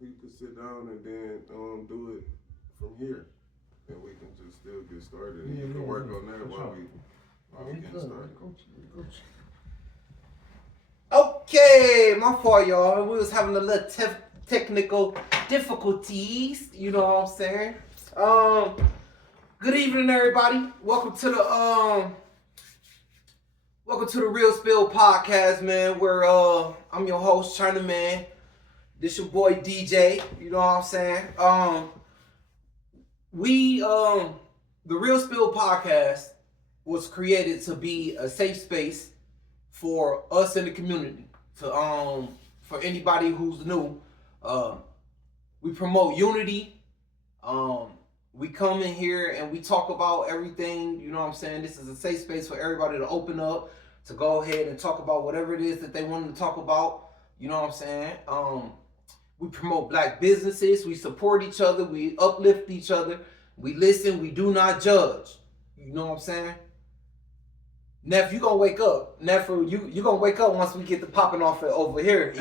people sit down and then do it from here, and we can just still get started. And you can work on that while we get started. Okay, my fault, y'all. We was having a little technical difficulties. You know what I'm saying? Good evening, everybody. Welcome to the Real Spill Podcast, man. Where I'm your host, China Man. This your boy DJ. You know what I'm saying? The Real Spill Podcast was created to be a safe space for us in the community. For anybody who's new, we promote unity. We come in here and we talk about everything. You know what I'm saying? This is a safe space for everybody to open up, to go ahead and talk about whatever it is that they want to talk about. You know what I'm saying? We promote black businesses. We support each other. We uplift each other. We listen. We do not judge. You know what I'm saying? Neff, you gonna wake up. Neff, you gonna wake up once we get the popping off over here.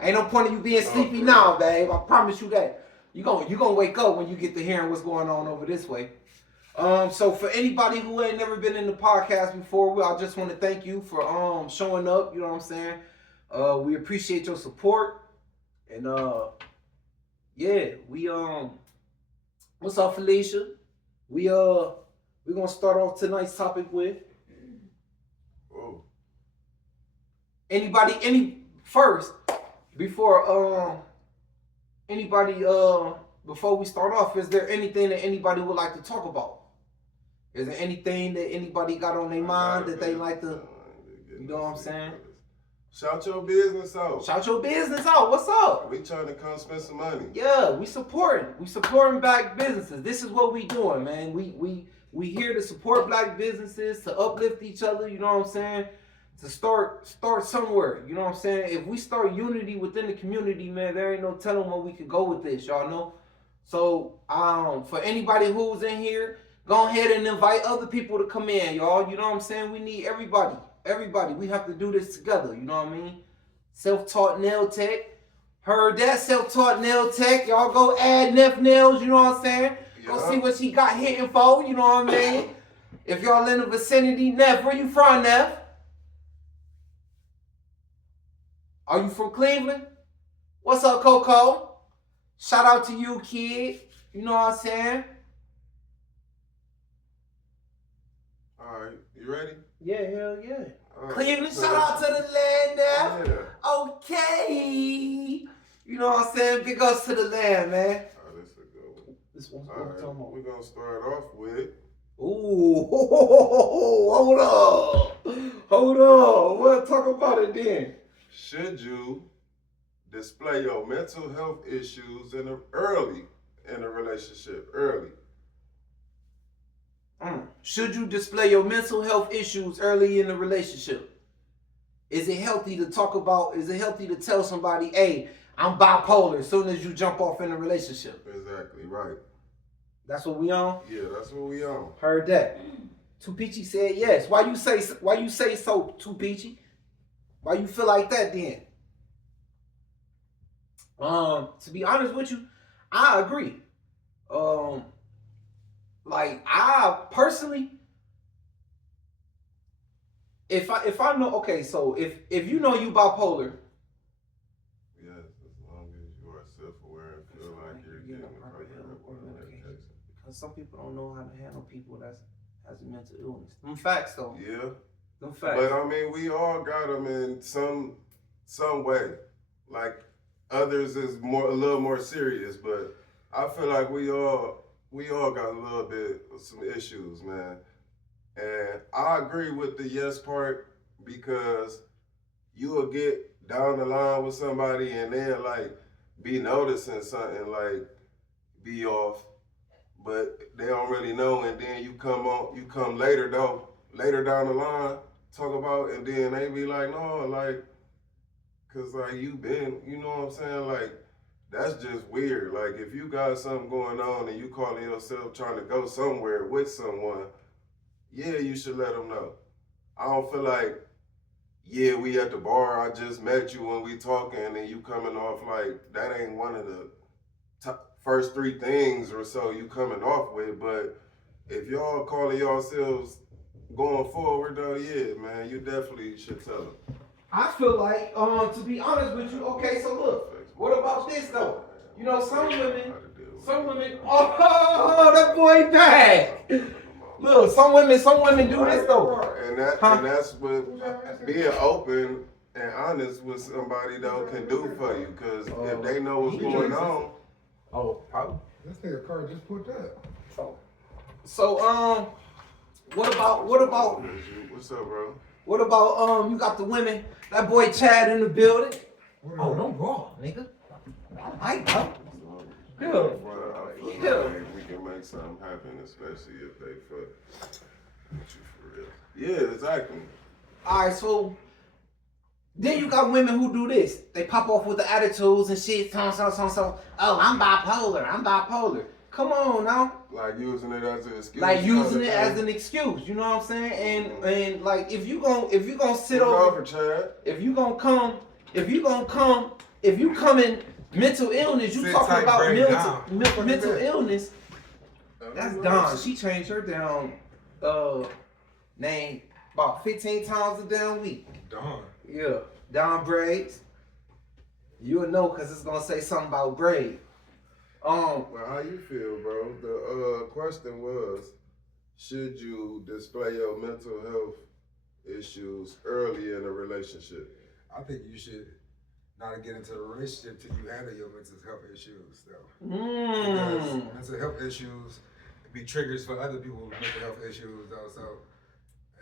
Ain't no point of you being sleepy now, babe. I promise you that. You gonna wake up when you get to hearing what's going on over this way. So for anybody who ain't never been in the podcast before, I just want to thank you for showing up. You know what I'm saying? We appreciate your support. And yeah, what's up, Felicia? We're gonna start off tonight's topic with before we start off, is there anything that anybody would like to talk about? Is there anything that anybody got on their mind that they like to, you know what I'm saying? Shout your business out. Shout your business out. What's up? We trying to come spend some money. Yeah, we supporting black businesses. This is what we doing, man. We here to support black businesses, to uplift each other, you know what I'm saying? To start somewhere, you know what I'm saying? If we start unity within the community, man, there ain't no telling where we could go with this, y'all know? So, for anybody who's in here, go ahead and invite other people to come in, y'all. You know what I'm saying? We need everybody. We have to do this together, you know what I mean? Self-taught nail tech. Heard that? Self-taught nail tech. Y'all go add Neff Nails, you know what I'm saying? Yeah. Go see what she got hitting for, you know what I mean? If y'all in the vicinity, Neff, where you from, Neff? Are you from Cleveland? What's up, Coco? Shout out to you, kid. You know what I'm saying? All right, you ready? Yeah, hell yeah. Right. Cleveland, shout out to the land now. Yeah. Okay. You know what I'm saying? Big ups to the land, man. Oh, this is a good one. This one's what we're talking about. We're going to start off with... Ooh, hold on. We'll talk about it then. Should you display your mental health issues early in a relationship? Early. Should you display your mental health issues early in a relationship? Is it healthy to talk about? Is it healthy to tell somebody, hey, I'm bipolar as soon as you jump off in a relationship? Exactly, right. That's what we on? Yeah, that's what we on. Heard that. Too Peachy said yes. Why you say so, Too Peachy? Why you feel like that then? To be honest with you, I agree. Like I personally, if I know, okay, so if you know you bipolar. Yes, as long as you are self-aware and feel like you're getting the proper help medication. Because some people don't know how to handle people that has a mental illness. Them facts though. Yeah. Them facts. But I mean, we all got them in some way. Like others is a little more serious, but I feel like we all got a little bit of some issues, man. And I agree with the yes part, because you will get down the line with somebody and then like be noticing something like be off, but they don't really know, and then you come later down the line, talk about, and then they be like, no, like, cause like you been, you know what I'm saying? Like, that's just weird. Like, if you got something going on and you calling yourself trying to go somewhere with someone, yeah, you should let them know. I don't feel like yeah, we at the bar, I just met you and we talking, and you coming off like that ain't one of the first three things or so you coming off with. But if y'all calling yourselves going forward though, yeah, man, you definitely should tell them. I feel like, to be honest with you, okay, so look, what about this though? You know, some women, oh, that boy back. Look, some women do this though. And that's what being open and honest with somebody though can do for you, because if they know what's going on. This nigga car just put that. So what about What's up, bro? what about you got the women, that boy Chad in the building? Oh, don't go, nigga. I know. Yeah. Like we can make something happen, especially if they fuck with you for real. Yeah, exactly. Alright, so then you got women who do this. They pop off with the attitudes and shit. So. Oh, I'm bipolar. Come on now. Like using it as an excuse. Like using it as an excuse. You know what I'm saying? And like if you gonna sit over, Chad. if you come in mental illness, you talking about mental illness. That's Dawn. She changed her down name about 15 times a damn week. Dawn. Yeah, Dawn braids. You'll know because it's gonna say something about braid. Well, how you feel, bro? The question was, should you display your mental health issues early in a relationship? I think you should not get into a relationship till you handle your mental health issues, though. Because mental health issues be triggers for other people's mental health issues, though. So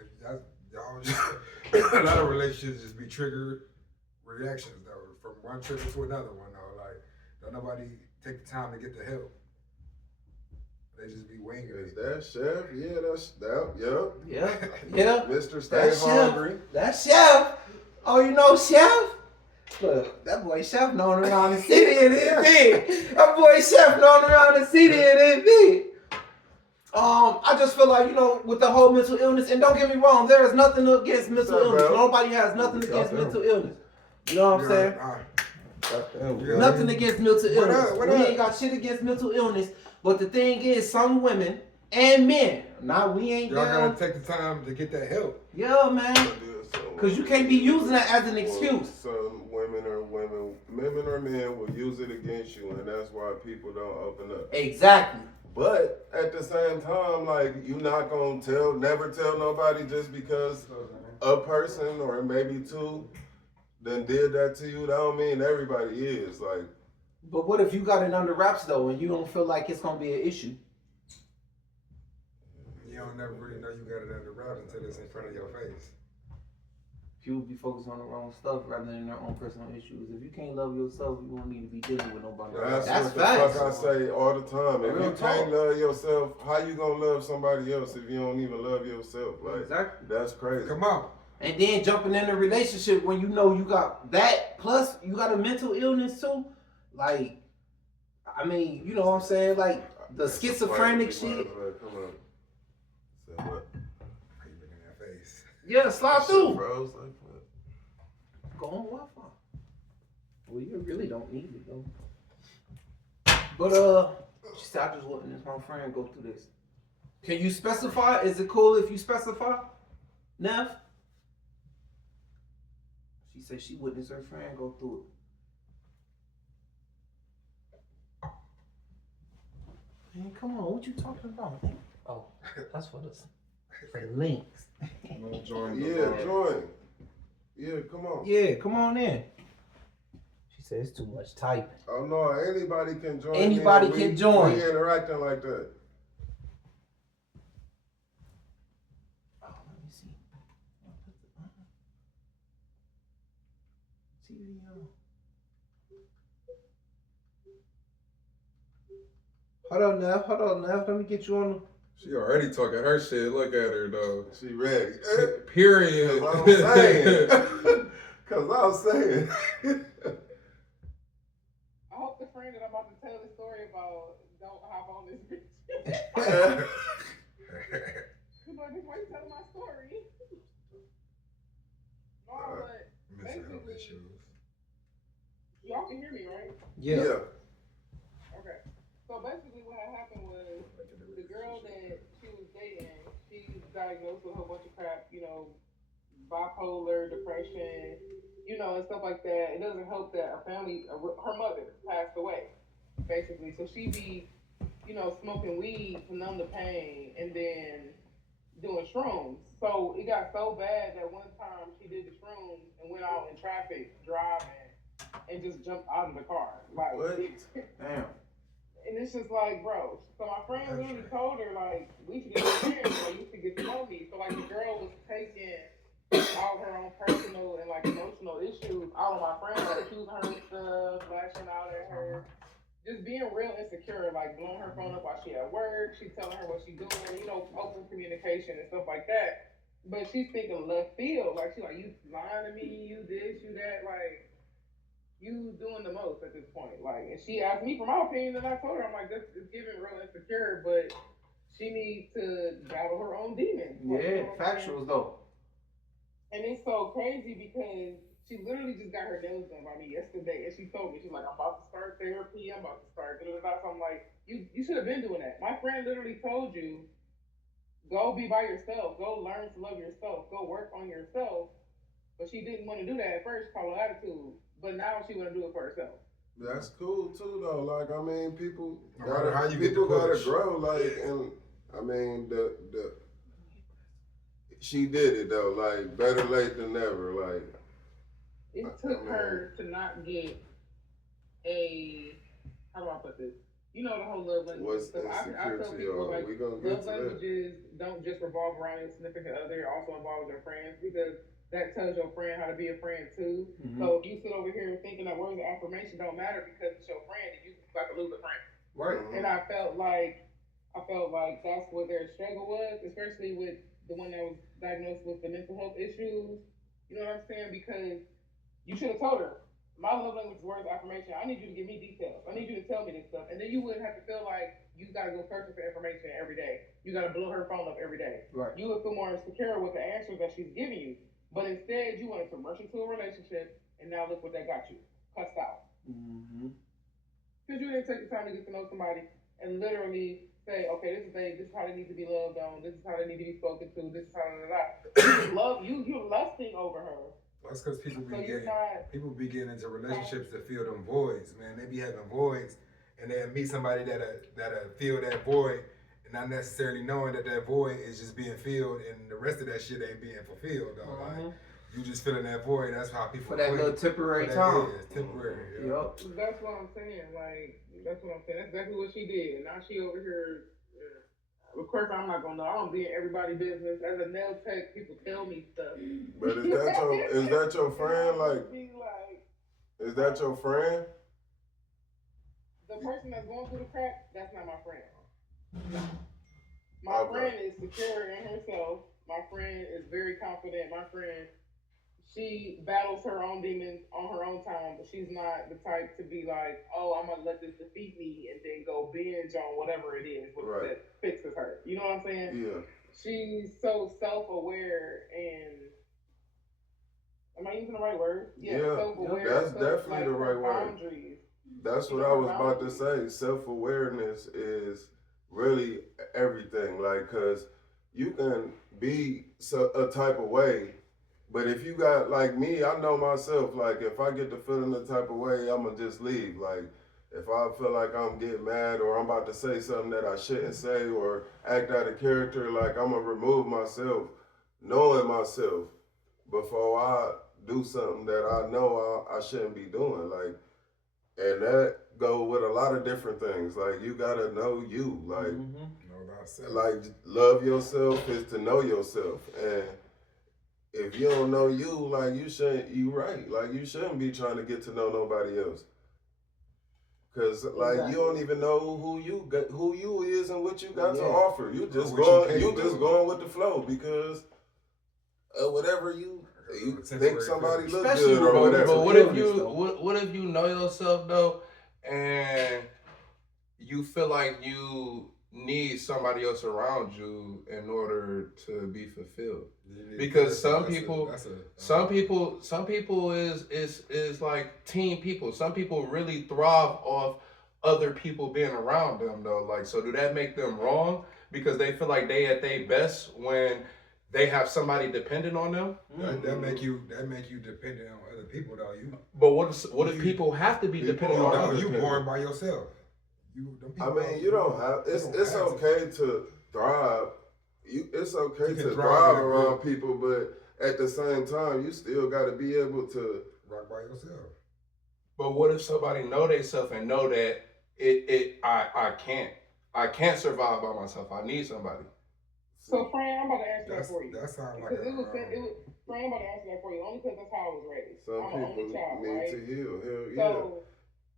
if that's a lot of relationships just be triggered reactions, though, from one trigger to another one, though. Like, don't nobody take the time to get the help. They just be winging it. Is that Chef? Yeah, that's that. Yeah. Mr. Stay Hungry. That's Chef. Oh, you know Chef? Look, that boy Chef known around the city and it big. That boy Chef known around the city and it big. I just feel like, you know, with the whole mental illness, and don't get me wrong, there is nothing against mental illness. Bro? Nobody has nothing against mental illness. You know what I'm saying? Nothing against mental illness. We ain't got shit against mental illness. But the thing is, some women and men, we ain't y'all down. gotta take the time to get that help. Yeah, man. Because you can't be using that as an excuse. Some women or men will use it against you, and that's why people don't open up. Exactly. But at the same time, like, you're not gonna never tell nobody just because a person or maybe two then did that to you. That don't mean everybody is. Like, but what if you got it under wraps though, and you don't feel like it's gonna be an issue? You don't never really know you got it under wraps until it's in front of your face. People be focused on the wrong stuff rather than their own personal issues. If you can't love yourself, you won't need to be dealing with nobody. That's what facts. the fuck I say all the time. If you can't love yourself, how you gonna love somebody else if you don't even love yourself? Like, exactly. That's crazy. Come on. And then jumping in a relationship when you know you got that, plus you got a mental illness too. Like, I mean, you know what I'm saying? Like, the schizophrenic shit. Come on. Say what? How you looking at that face? Yeah, slide through. Bro, Go on Wi-Fi. Well, you really don't need it though. But she said I just witnessed my friend go through this. Can you specify? Is it cool if you specify, Nev? She said she witnessed her friend go through it. Man, come on, what you talking about? Oh, that's for the links. join. Yeah, come on. Yeah, come on in. She said it's too much typing. Oh no, anybody can join. Anybody can join. We interacting like that. Oh, let me see. TV on. Hold on, Nev. Let me get you on the... She already talking her shit. Look at her, though. She ready. Period. Cause I'm saying. I hope the friend that I'm about to tell the story about don't hop on this bitch. She's like, why you telling my story? No, health basically, issues. y'all can hear me, right? Yeah. Okay. So basically, what had happened was the girl that she was dating, she's diagnosed with a whole bunch of crap, bipolar, depression, and stuff like that. It doesn't help that her mother passed away, basically. So she be, smoking weed to numb the pain and then doing shrooms. So it got so bad that one time she did the shrooms and went out in traffic driving and just jumped out of the car. Like, What? Damn. and it's just like, bro. So my friend literally told her, like, we should get friends, like, you should get to know me. So, like, the girl was taking all her own personal and, like, emotional issues out of my friend, like, accusing her of stuff, lashing out at her, just being real insecure, like, blowing her phone up while she at work, she telling her what she doing, open communication and stuff like that. But she's thinking left field, like, she's like, you lying to me, you this, you that, like, you doing the most at this point. Like, and she asked me for my opinion, and I told her, I'm like, this is giving real insecure, but she needs to battle her own demons. Like, Yeah, factuals though. And it's so crazy because she literally just got her nails done by me yesterday, and she told me, she's like, I'm about to start therapy, I'm about to start doing that. So I'm like, you should have been doing that. My friend literally told you, go be by yourself, go learn to love yourself, go work on yourself. But she didn't want to do that at first, call her attitude. But now she want to do it for herself. That's cool too, though. Like, I mean, people No matter how you get people the gotta push. grow. Like, and I mean, she did it though. Like, better late than never. Like, It took her to not get how do I put this? The whole love language what's stuff. I tell insecurity? people, like, We gonna get love to that. languages don't just revolve around your significant other, it also involves your friends, because that tells your friend how to be a friend too. Mm-hmm. So if you sit over here thinking that words of affirmation don't matter because it's your friend, then you about to lose a friend. Right. Mhm. And I felt like that's what their struggle was, especially with the one that was diagnosed with the mental health issues. You know what I'm saying? Because you should have told her, my love language is words of affirmation. I need you to give me details. I need you to tell me this stuff. And then you wouldn't have to feel like you gotta go searching for information every day. You gotta blow her phone up every day. Right. You would feel more insecure with the answers that she's giving you. But instead, you wanted to rush into a relationship, and now look what that got you. Cussed out. Mm-hmm. Because you didn't take the time to get to know somebody and literally say, okay, this is how they need to be loved on, this is how they need to be spoken to, this is how you're lusting over her. That's because people So be getting into relationships to fill them voids, man. They be having voids, and they'll meet somebody that'll fill that void, and not necessarily knowing that void is just being filled, and the rest of that shit ain't being fulfilled, though. Mm-hmm. Like, you just filling that void. That's how people For that quit. little temporary For that, time. yeah, it's temporary. Yeah. Yup. That's what I'm saying. Like, that's what I'm saying. That's exactly what she did. And now she over here. Of course, I'm not gonna know. I don't be in everybody's business. As a nail tech, people tell me stuff. But is that your friend? Like, is that your friend? The person that's going through the crap, that's not my friend. No. My friend is secure in herself. My friend is very confident. My friend, she battles her own demons on her own time, but she's not the type to be like, oh, I'm gonna let this defeat me and then go binge on whatever it is that fixes her. You know what I'm saying? Yeah. She's so self-aware and, am I using the right word? Yeah, self-aware. that's definitely the right word. Boundaries. That's what I was about to say. Self-awareness is really everything. Like, cause you can be a type of way, but if you got, like me, I know myself. Like, if I get to feeling the type of way, I'ma just leave. Like, if I feel like I'm getting mad or I'm about to say something that I shouldn't say or act out of character, like, I'm gonna remove myself, knowing myself, before I do something that I know I shouldn't be doing. Like, and that go with a lot of different things. Like, you gotta know you. Like, Know thyself. like, love yourself is to know yourself. And if you don't know you, like, you right. Like, you shouldn't be trying to get to know nobody else. Cause like, you don't even know who you is and what you got to offer. You just going with the flow because whatever you think somebody look good or whatever. But what if you know yourself though, and you feel like you need somebody else around you in order to be fulfilled. Because some people is like team people. Some people really thrive off other people being around them though. Like, so do that make them wrong because they feel like they at their best when they have somebody dependent on them? That make you dependent on other people though. But what if people have to be dependent on other you people? born by yourself. I mean, you don't have. It's okay to thrive. It's okay to thrive around people, but at the same time, you still got to be able to rock by yourself. But what if somebody know themselves and know that I can't survive by myself. I need somebody. So, Fran, I'm about to answer that for you. That sounds like Fran, I'm about to answer that for you only because that's how I was raised. Some I'm people an only child, need right? to heal. Hell yeah. So,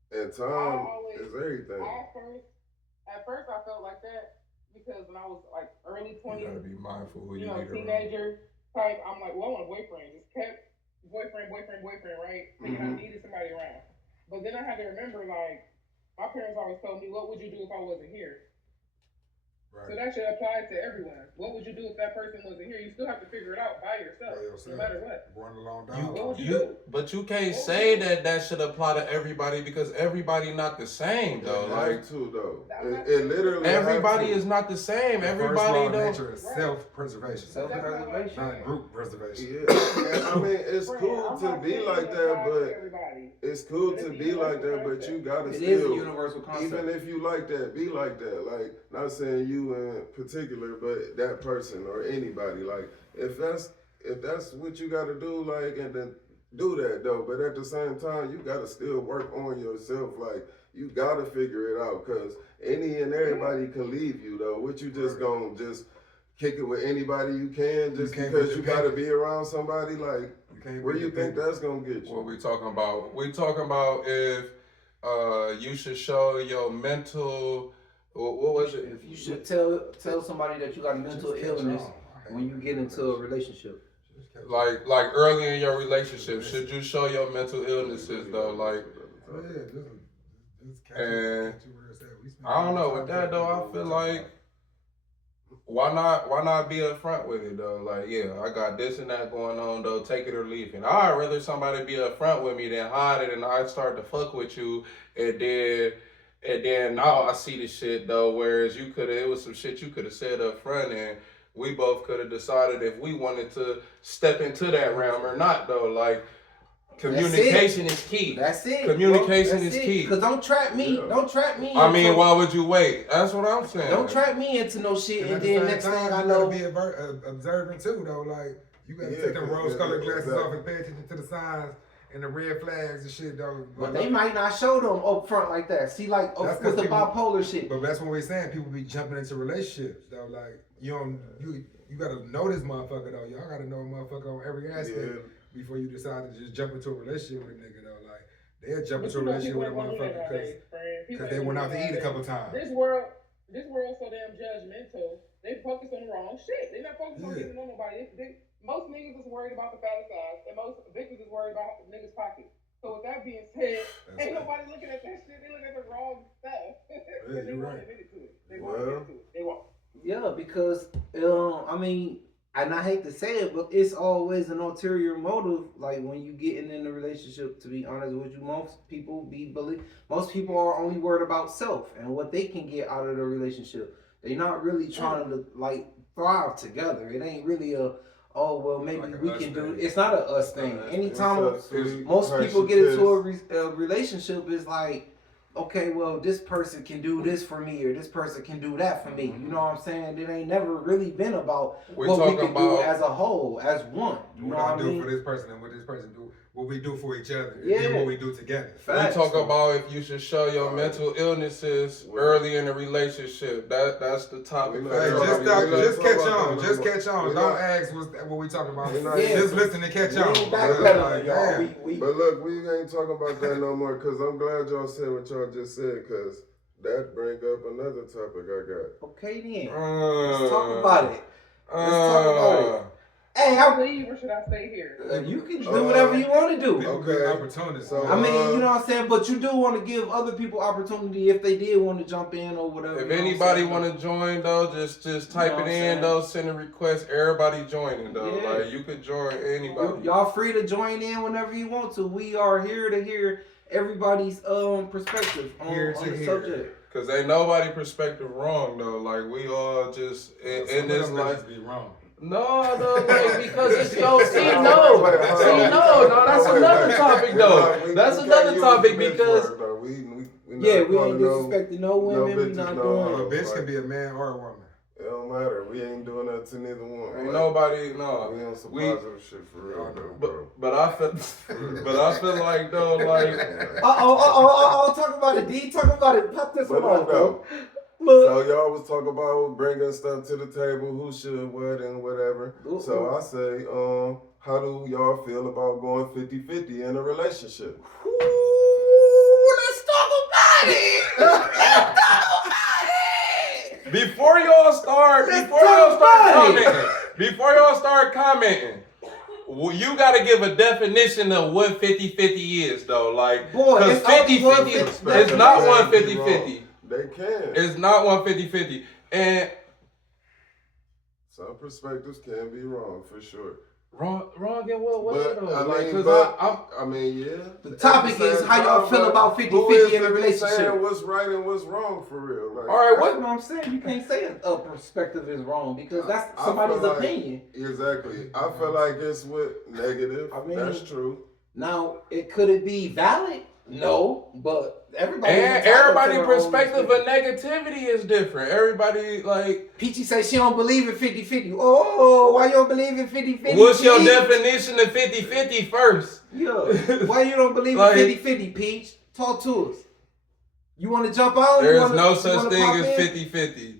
and time is everything. At first, I felt like that because when I was like early 20s, You gotta be mindful who you need teenager type, I'm like, well, I want a boyfriend. Just kept boyfriend, right? Thinking I needed somebody around. But then I had to remember, like, my parents always told me, what would you do if I wasn't here? Right. So that should apply to everyone. What would you do if that person wasn't here? You still have to figure it out by yourself. No matter what. Going along down. What would you do? But you can't say that should apply to everybody because everybody not the same though. It literally everybody is not the same. Everybody don't. Nature is self-preservation. Self-preservation. Not group preservation. Yeah. I mean, it's cool to be like that, but it's cool to be like that, but you gotta still. It is a universal concept. Even if you like that, be like that. Like, not saying you in particular, but that person or anybody. Like, if that's what you gotta do, like, and then do that though. But at the same time, you gotta still work on yourself. Like, you gotta figure it out, cause any and everybody can leave you though. What you just gonna just kick it with anybody you can just because you gotta be around somebody? Like, where you think that's gonna get you? What we talking about? We talking about if you should show your mental. What was it? If you should tell somebody that you got a mental illness when you get into a relationship. Like early in your relationship, should you show your mental illnesses though? Like, and I don't know with that though. I feel like why not be upfront with it though? Like, yeah, I got this and that going on though. Take it or leave it. I'd rather somebody be upfront with me than hide it and I start to fuck with you and then now I see the shit though. Whereas it was some shit you could have said up front and we both could have decided if we wanted to step into that realm or not though. Like, communication is key. That's it. Communication is key. Cause don't trap me. Yeah. Don't trap me. I mean, why would you wait? That's what I'm saying. Don't trap me into no shit, and then next thing I know, you gotta be observant too, though. Like, you gotta take them rose-colored glasses off and pay attention to the signs and the red flags and shit, though. But they might not show them up front like that. See, like with the bipolar shit. But that's what we're saying. People be jumping into relationships, though. Like, you gotta know this motherfucker, though. Y'all gotta know a motherfucker on every aspect before you decide to just jump into a relationship with a nigga, though. Like, they'll jump into a relationship with a motherfucker because they went out to eat a couple times. This world so damn judgmental. They focus on the wrong shit. They not focused on getting to know nobody. Most niggas is worried about the fantasize, and most victims is worried about the niggas' pocket. So with that being said, ain't nobody looking at that shit. They look at the wrong stuff. Yeah, they won't admit it to it. They won't admit to it. They won't. Yeah, because I mean, and I hate to say it, but it's always an ulterior motive. Like when you getting in a relationship, to be honest with you, most people are only worried about self and what they can get out of the relationship. They're not really trying to like thrive together. It ain't really maybe like we can do. It's not a us thing. Anytime most people get into a relationship, it's like, okay, well, this person can do this for me, or this person can do that for me. You know what I'm saying? It ain't never really been about what we can do as a whole, as one. You know what I mean? Do for this person and what this person do, what we do for each other, and what we do together. Facts. We talk about if you should show your mental illnesses early in a relationship. That's the topic. Just catch on. Don't ask what we talking about. Just listen and catch on. But look, we ain't talking about that no more, because I'm glad y'all said what y'all just said, because that bring up another topic I got. Okay then. Let's talk about it. Hey, Should I leave or should I stay here? you can do whatever you want to do. People get opportunities. So, I mean, you know what I'm saying? But you do want to give other people opportunity if they did want to jump in or whatever. If anybody want to join though, just type it in though, send a request. Everybody joining though, Yeah. like you could join anybody. Y'all free to join in whenever you want to. We are here to hear everybody's perspective on the subject. Cause ain't nobody perspective wrong though. Like we all just in this life. Be wrong. No, like, because it's no. That's another topic though. That's another topic because. We ain't disrespecting no women. We not doing. A bitch can be a man or a woman. It don't matter. We ain't doing that to neither one. Ain't nobody. No. We on some positive shit for real though, bro. But I feel like though, like. Talk about it, D. Talk about it. Pop this one off, bro. So y'all was talking about bringing stuff to the table, who should what and whatever. So I say, how do y'all feel about going 50-50 in a relationship? Let's talk about it. Before y'all start commenting, you gotta give a definition of what 50-50 is though. Like, because 50-50 is not 150-50. They can. It's not 150-50. And some perspectives can be wrong for sure. Wrong in what way though? I mean, yeah. The topic is how y'all feel about 50-50 in a relationship. Saying what's right and what's wrong for real. Like, all right, what I'm saying, you can't say a perspective is wrong because that's somebody's opinion. Exactly. I feel like it's negative. I mean, that's true. Now, could it be valid? No, but everybody's perspective of negativity is different. Everybody like Peachy says she don't believe in 50-50. Oh, why you don't believe in 50-50? What's your definition of 50-50 first? Yeah. Why you don't believe in 50-50, Peach? Talk to us. You want to jump out? There's no such thing as 50-50.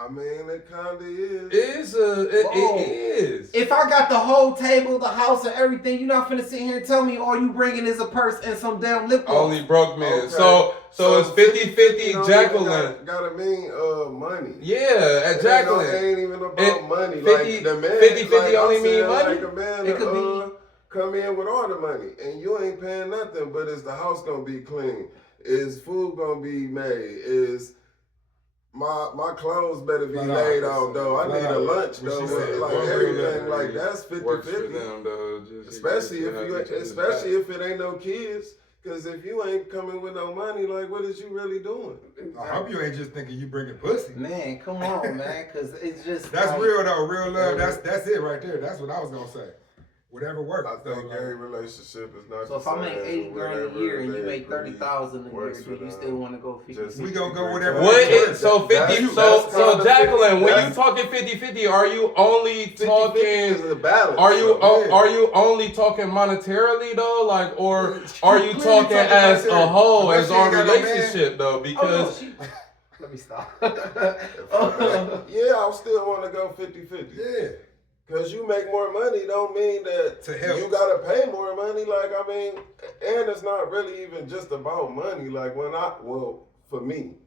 I mean, it kind of is. It is. If I got the whole table, the house, and everything, you're not finna sit here and tell me all you bringing is a purse and some damn lip gloss. Only broke men. Okay. So it's 50-50 Jacqueline. Gotta mean money. Yeah, Jacqueline. It ain't even about money. 50, like the man, 50-50 only mean money? Like a man come in with all the money and you ain't paying nothing, but is the house gonna be clean? Is food gonna be made? Is my clothes better be laid out though. I need a lunch though. Like everything, like that's 50-50. Especially if it ain't no kids. Cause if you ain't coming with no money, like what is you really doing? I hope you ain't just thinking you bringing pussy. Man, come on, man. Cause it's just that's real though. Real love. That's it right there. That's what I was gonna say. Whatever works. I think every relationship is not. So if I make $80,000 a year and you make $30,000 a year, do you still want to go 50-50? We gonna go whatever. So 50. So Jacqueline, when you talking 50-50, are you only talking? Are you only talking monetarily though, like, or are you talking as a whole, as our relationship though? Because let me stop. Yeah, I still want to go 50-50. Yeah. Cause you make more money don't mean that you gotta pay more money. Like I mean, and it's not really even just about money. Like for me,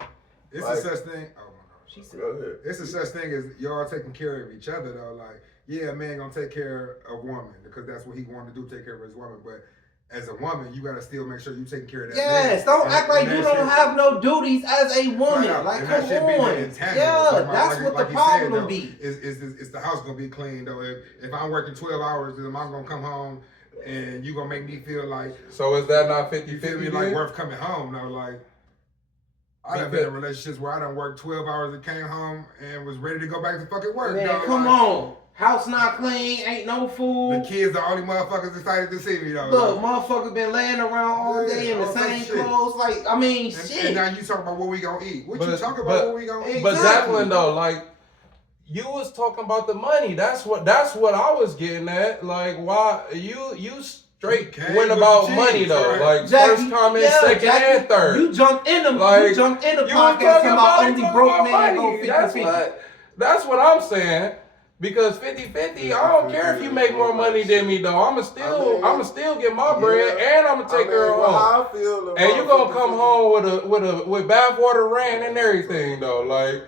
it's like, a such thing. Oh my God, she said, go ahead. It's a such thing as y'all taking care of each other though. Like a man gonna take care of woman because that's what he wanted to do, take care of his woman. But as a woman, you gotta still make sure you taking care of that man. Yes, don't act like you don't have no duties as a woman. Like, come on. Yeah, that's what the problem be. Is the house gonna be clean though? If I'm working 12 hours, then I'm gonna come home and you gonna make me feel like. So is that not 50-50? You feel me like worth coming home though? Like I done been in relationships where I done worked 12 hours and came home and was ready to go back to fucking work. Man, though. come on. House not clean, ain't no food. The kids the only motherfuckers excited to see me though. Look, motherfucker been laying around all day in the same clothes. Like, I mean, shit. And now you talking about what we gonna eat. What you talking about what we gonna eat? But Jacqueline though, like, you was talking about the money. That's what I was getting at. Like, why you straight went about money though. Right? Like Jackie, first comment, second and third. You jumped in the podcast about only broke man go 50-50. That's what I'm saying. Because 50-50, I don't care if you make more money than me though. I'ma still get my bread and I'ma take her home. And you gonna come home with bathwater ran and everything though. Like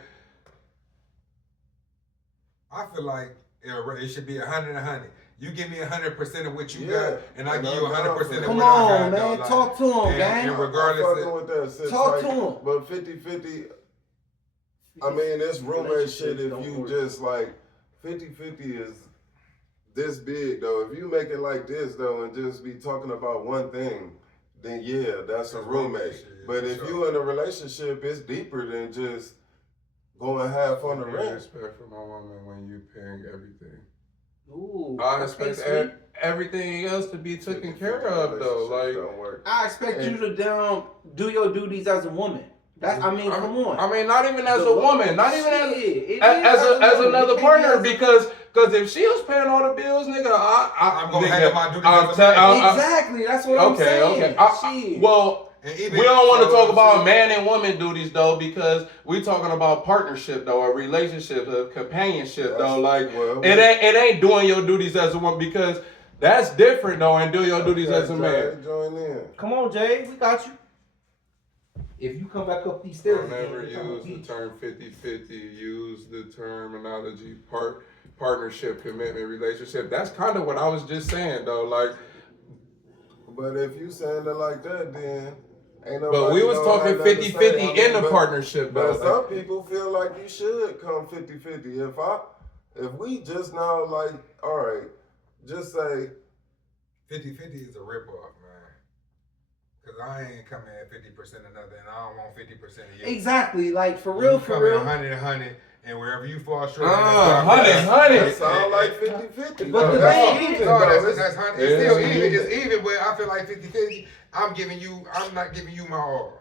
I feel like It should be 100 and 100. You give me 100% of what you Yeah. got, and I And give you I'm 100% of Come what I got. on, man. Like, Talk to him, gang. And regardless I'm fucking with that. Since, Talk to like, him. But 50-50, I mean, it's roommate shit if you just like 50-50 is this big though. If you make it like this though and just be talking about one thing, then yeah, that's a roommate. shit, But for if sure. you in a relationship, it's deeper than just going half on the I rent. respect for my woman when you paying everything. Ooh, I okay, expect sweet. everything else to be taken 50-50 care of though. relationships Like, don't work. I expect you to do your duties as a woman. That's, I mean, come on. I mean, not even as The a woman, not even shit, as woman. another It can't partner, be because if she was paying all the bills, nigga, I'm gonna nigga, handle my duties as a man. Exactly, that's what I'm saying. Shit. Well, And we even don't want to so, talk about see, man and woman duties though, because we talking about partnership though, a relationship, a companionship though. Like, it ain't doing your duties as a woman, because that's different though, and do your duties as a man. Join in. Come on, Jay, we got you. If you come back up these stairs, Don't ever again, use the term 50-50. Use the terminology partnership, commitment, relationship. That's kind of what I was just saying though. Like, But if you saying it like that, then ain't nobody. but we was gonna talking have nothing to 50-50 say. I mean, in the partnership though. But some people feel like you should come 50-50. If we just now like, all right, just say 50-50 is a ripoff, man. Because I ain't coming at 50% of nothing, and I don't want 50% of you. exactly, like for You real, come for real. 100, and wherever you fall short, honey. that sound like 50-50. But the thing is, that's 100. It's still Yeah. even. It's even, but I feel like 50-50. I'm not giving you my all.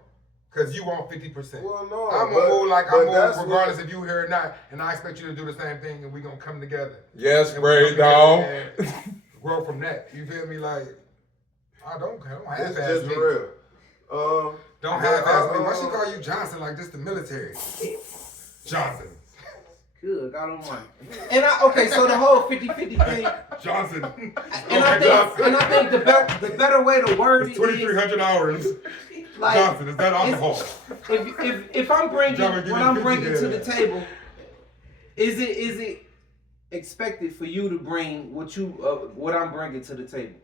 Because you want 50%. Well, no, I'm going to move like I move that's regardless if you here or not. And I expect you to do the same thing, and we're going to come together. Yes, And we great gonna dog. come together and grow from that. You feel me? Like, I don't It's half-ass just me. real. Don't but, half-ass me. Why she call you Johnson like this the military? Johnson. Good God Almighty. And okay, so the whole 50-50 thing, Johnson. and I think the better way to word it is 2,300 hours. like, Johnson, is that alcohol? if I'm bringing Johnson, give what me I'm 50 bringing to here. the table, is it expected for you to bring what I'm bringing to the table?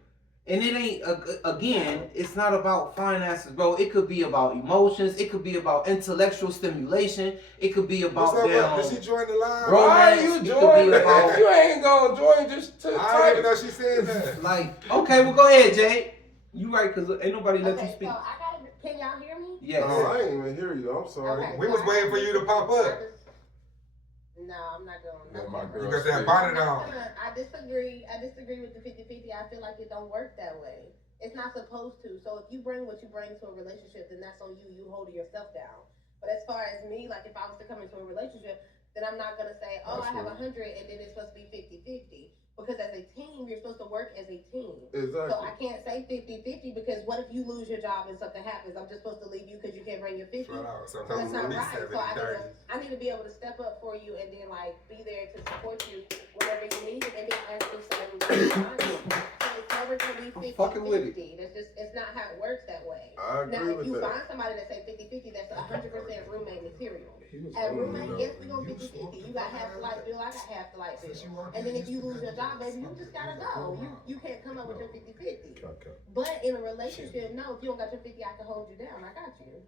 And it ain't, again, it's not about finances, bro. It could be about emotions. It could be about intellectual stimulation. It could be about What's up, damn. did she join the line? Bro, Why are romance, you it could be joining? about- You ain't gonna join just to I didn't type. even know she said that. Like, okay, well, go ahead, Jay. You right, because ain't nobody let you Okay, speak. so I gotta. Can y'all hear me? Yes. No, I ain't even hear you. I'm sorry. Okay. We was waiting for you to pop up. No, I'm not going. Let my nothing. girl You got that speak. bonnet I'm on. not gonna- I disagree with the 50-50. I feel like it don't work that way. It's not supposed to. So if you bring what you bring to a relationship, then that's on you. You holding yourself down. But as far as me, like if I was to come into a relationship, then I'm not gonna say, oh, I have 100 and then it's supposed to be 50-50. Because as a team, you're supposed to work as a team. Exactly. So I can't say 50-50 because what if you lose your job and something happens? I'm just supposed to leave you because you can't bring your 50. Flat out. That's Sometimes not it's right. at least So 70, 30. I need to be able to step up for you and then like be there to support you whenever you need it and then ask you something. So it's never gonna be 50-50. fucking with it. It's not how it works that way. I agree Now if with you that. find somebody that say 50-50, that's 100% roommate material. As roommate, yes, we gonna 50-50. You got half the light bill, I got half the light bill. And then if you lose your job, baby, you just gotta go. You can't come up with your 50-50. But in a relationship, no, if you don't got your 50, I can hold you down. I got you.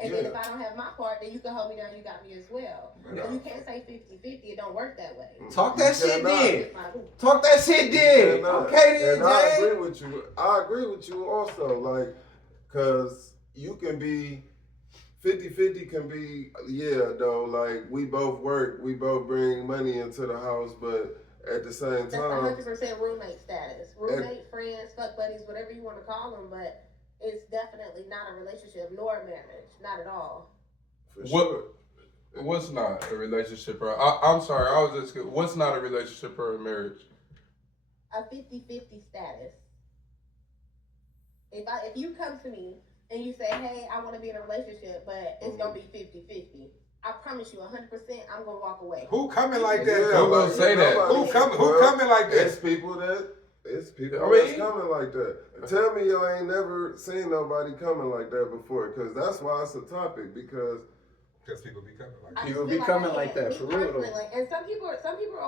And then if I don't have my part, then you can hold me down, you got me as well. So you can't say 50-50, it don't work that way. Talk that shit cannot. then. It's not who. Talk that shit then. cannot. Okay then, And I Jay. agree with you. I agree with you also, like, cause you can be 50-50 can be, yeah, though, like we both work, we both bring money into the house, but at the same That's time, 100% roommate status. Roommate, friends, fuck buddies, whatever you want to call them, but it's definitely not a relationship nor a marriage. Not at all. for What- sure. What's not a relationship or I'm sorry, I was just what's not a relationship or a marriage? A 50-50 status. If you come to me and you say, hey, I want to be in a relationship, but it's going to be 50-50, I promise you 100% I'm going to walk away. Who coming like that? Yeah, though? Who gonna say that? Who coming like It's that? people that's mean- coming like that. Tell me you ain't never seen nobody coming like that before, because that's why it's a topic, because Because people be coming like I that. People just be feel coming I like can't- that, me for real, though. personally, and some people are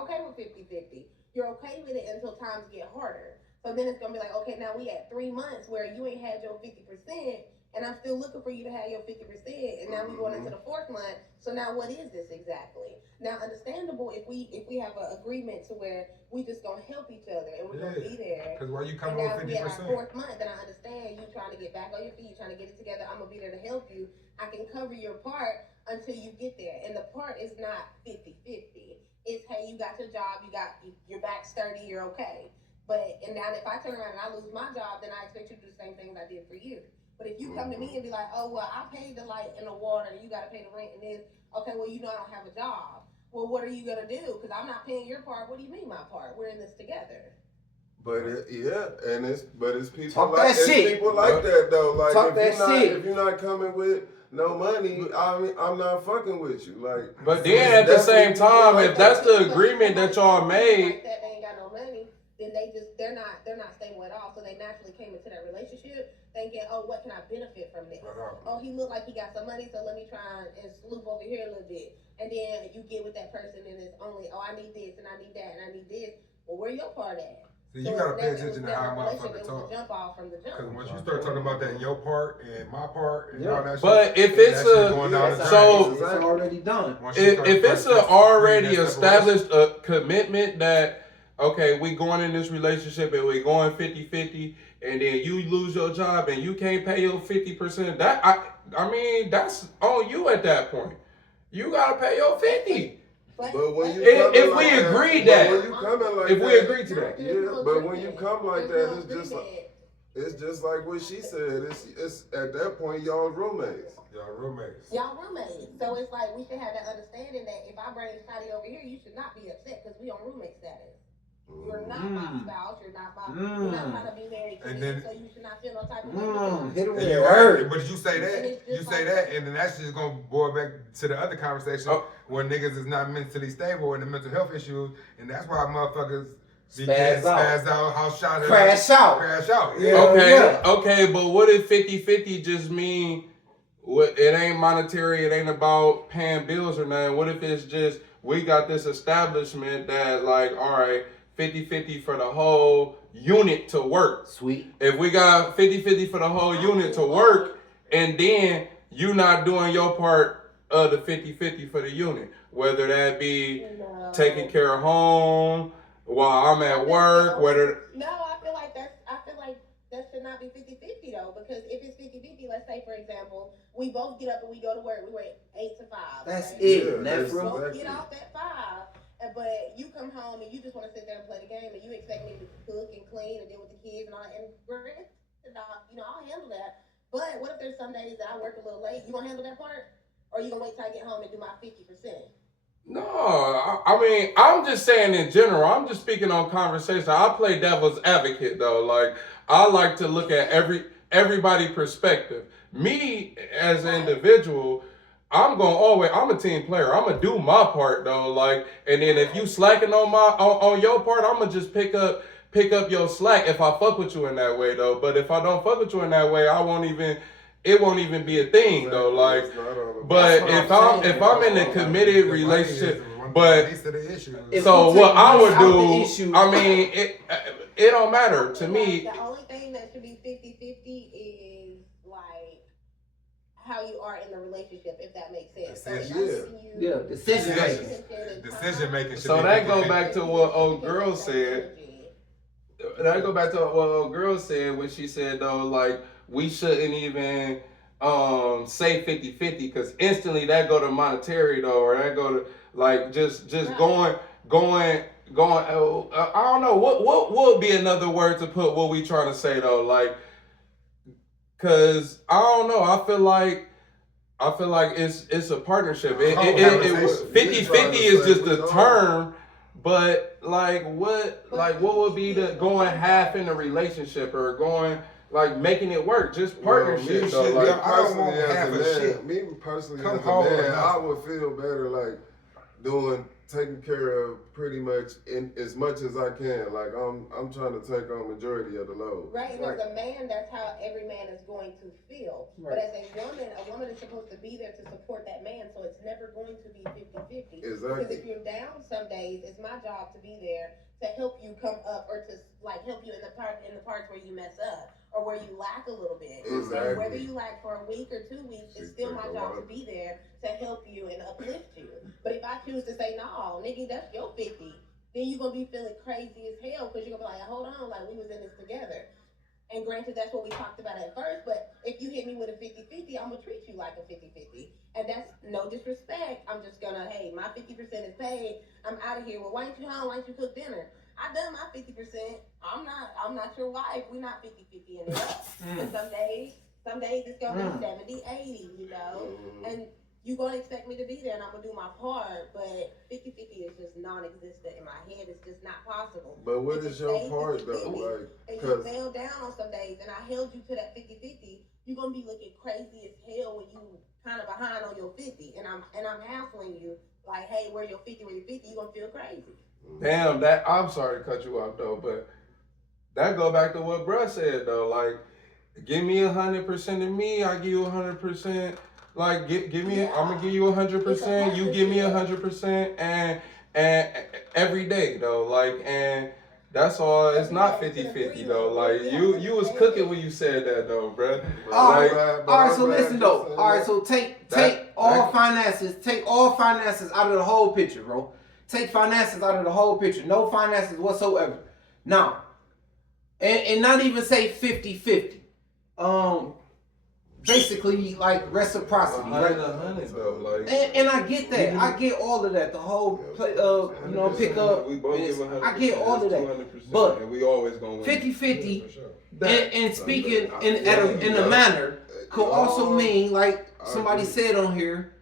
okay with 50-50. You're okay with it until times get harder. So then it's gonna be like, okay, now we at 3 months where you ain't had your 50%, and I'm still looking for you to have your 50%, and now we going into the 4th month. So now what is this exactly? Now, understandable if we have an agreement to where we just gonna help each other and we're gonna be there. Because why you come And on now we at our 50%? 4th month, then I understand you trying to get back on your feet, you trying to get it together. I'm gonna be there to help you. I can cover your part until you get there. And the part is not 50-50. It's, hey, you got your job, your back sturdy, you're okay. But, and now if I turn around and I lose my job, then I expect you to do the same thing that I did for you. But if you come to me and be like, oh, well, I paid the light and the water, and you got to pay the rent and this, okay, well, you know I don't have a job. Well, what are you going to do? Because I'm not paying your part. What do you mean my part? We're in this together. But it's people Talk like that shit. people like that though. Like Talk if you're not coming with no money, I mean I'm not fucking with you. Like, But then at the same time, like if that's the agreement that y'all made, Like that, they ain't got no money. Then they're not stable at all. So they naturally came into that relationship thinking, oh, what can I benefit from this? Oh, he looked like he got some money, so let me try and sloop over here a little bit. And then you get with that person and it's only, oh, I need this and I need that and I need this. Well, where your part at? So you gotta pay attention to how motherfuckers talk. talk. Jump off from the jump. Because once you start talking about that your part and my part and all that shit, but if that it's shit a going down the so drain. It's already done. Once you if start it's a creating already that established commitment that okay, we going in this relationship and we going 50-50, and then you lose your job and you can't pay your 50%, that I mean that's on you at that point. You gotta pay your 50. but when you If we agreed that, when you coming like if that, we agree to that. yeah. But when you come like that, it's just like what she said. It's at that point y'all roommates. Y'all roommates. Y'all roommates. So it's like we should have that understanding that if I bring Scotty over here, you should not be upset because we on roommate status. You're not my spouse. You're not trying to be married to me, so you should not feel no type of way. Hit it with And you're your right, word. but you say that, and then that's just gonna boil back to the other conversation where niggas is not mentally stable and the mental health issues, and that's why motherfuckers Spaz out, house shot, Crash out. Yeah. Okay, but what if 50-50 just mean it ain't monetary, it ain't about paying bills or nothing? What if it's just we got this establishment that like, all right, 50-50 for the whole unit to work. Sweet. If we got 50-50 for the whole unit to work, and then you not doing your part of the 50-50 for the unit, whether that be taking care of home while I'm at work, whether... No, I feel like that should not be 50-50 though, because if it's 50-50, let's say for example, we both get up and we go to work, we work 8 to 5. That's right? it. Yeah, That's We real. both get off at 5, but you come home and you just want to sit there and play the game, and you expect me to cook and clean and deal with the kids and all that. And I'll handle that. But what if there's some days that I work a little late? You gonna handle that part, or you gonna wait till I get home and do my 50%? No, I mean, I'm just saying in general. I'm just speaking on conversation. I play devil's advocate though. Like, I like to look at everybody's perspective. Me as an individual, I'm a team player. I'm gonna do my part though. Like, and then if you slacking on your part, I'm gonna just pick up your slack if I fuck with you in that way though. But if I don't fuck with you in that way, it won't even be a thing though. Like, but if I'm in a committed relationship, but so what I would do, I mean, it don't matter to me. The only thing that should be 50-50 is like how you are in the relationship, if that makes sense. Decision making. So that go back to what old girl said. That go back to what old girl said when she said though, like, we shouldn't even say 50-50 because instantly that go to monetary though, or that go to like just going. I don't know what would be another word to put what we trying to say though, like, cause I don't know. I feel like it's a partnership. 50-50 is just a term. But like what would be the going half in a relationship or going like making it work? Just partnership though. Like, I don't want half a shit. Me personally, Come as a home man, enough. I would feel better like doing taken care of pretty much in as much as I can. Like I'm trying to take on majority of the load. Right, and as a man, that's how every man is going to feel. Right. But as a woman is supposed to be there to support that man, so it's never going to be 50-50. Exactly. Because if you're down some days, it's my job to be there to help you come up or to like help you in the parts where you mess up or where you lack a little bit. Exactly. And whether you lack for a week or 2 weeks, it's still my job to be there to help you and uplift you. But if I choose to say, no, nigga, that's your 50, then you're going to be feeling crazy as hell because you're going to be like, hold on, like we was in this together. And granted, that's what we talked about at first, but if you hit me with a 50-50, I'm going to treat you like a 50-50. And that's no disrespect. I'm just going to, hey, my 50% is paid. I'm out of here. Well, why ain't you home? Why ain't you cook dinner? I done my 50%. I'm not your wife. We're not 50-50 in it. And some days it's going to be 70-80, you know? And you're going to expect me to be there and I'm going to do my part, but 50-50 is just non-existent in my head. It's just not possible. But what is your part though? Like, and you fell down on some days and I held you to that 50-50, you're going to be looking crazy as hell when you kind of behind on your 50 and I'm hassling you like, hey, where your 50, where your 50, you're going to feel crazy. Damn, I'm sorry to cut you off though, but that go back to what bruh said though. Like, give me 100% of me, I give you 100%. Like, give me, I'm gonna give you 100%. You give me 100%, and every day though. Like, and that's all. It's not 50-50 though. Like, you was cooking when you said that though, bruh. All Like, right, so listen though. All right, so take all finances out of the whole picture, bro. Take finances out of the whole picture. No finances whatsoever. Now, and not even say 50-50. Basically like reciprocity, right? 100 though, like, and I get that. I get all of that. The whole play, pick up. We both give 100%. I get all of that. 200%, But and we always gonna win. 50-50 For sure. and speaking in a manner could also mean, like somebody said on here,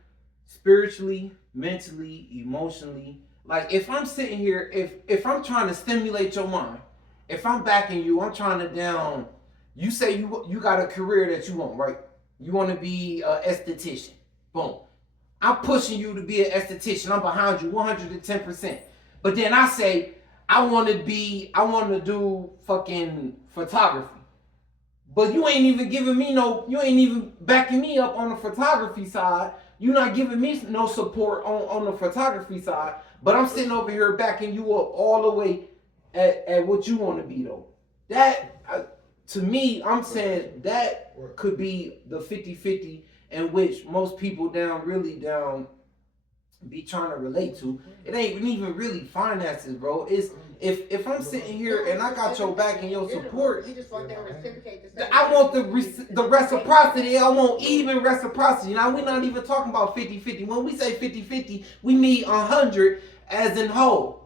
spiritually, mentally, emotionally. Like if I'm sitting here, if I'm trying to stimulate your mind, if I'm backing you, I'm trying to down. You say you got a career that you want, right? You want to be an esthetician. Boom. I'm pushing you to be an esthetician. I'm behind you 110%. But then I say, I want to do fucking photography. But you ain't even giving me you ain't even backing me up on the photography side. You're not giving me no support on the photography side. But I'm sitting over here backing you up all the way at what you want to be though. To me, I'm saying that could be the 50-50 in which most people really be trying to relate to. It ain't even really finances, bro. It's if I'm sitting here and I got your back and your support, you just want them to reciprocate the same. I want the reciprocity. I want even reciprocity. Now, we're not even talking about 50-50. When we say 50-50, we mean 100 as in whole.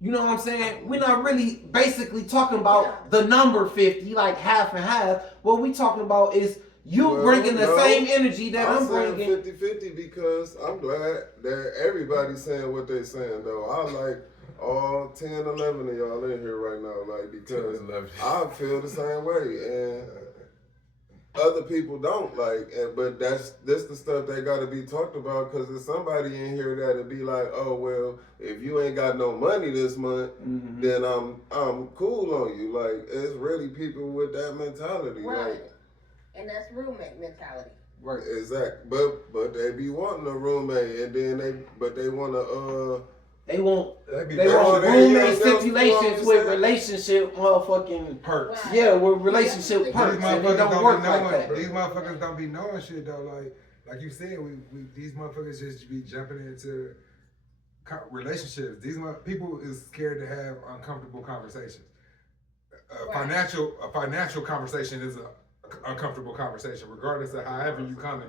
You know what I'm saying? We're not really basically talking about the number 50, like half and half. What we talking about is you bringing the same energy that I'm bringing. 50-50 because I'm glad that everybody's saying what they're saying, though. I like all 10, 11 of y'all in here right now, like, because I feel the same way. And other people don't, like, but that's the stuff they got to be talked about, because there's somebody in here that'll be like, oh, well, if you ain't got no money this month, then I'm cool on you. Like, it's really people with that mentality. Right. Like, and that's roommate mentality. Right. Exactly. But they be wanting a roommate, and then they want to, They want roommate roommate stipulations with relationship motherfucking perks. Right. Yeah, with relationship perks, and it don't work like that. These motherfuckers don't be knowing shit though. Like you said, we these motherfuckers just be jumping into relationships. People is scared to have uncomfortable conversations. A financial conversation is a uncomfortable conversation, regardless of however you come in.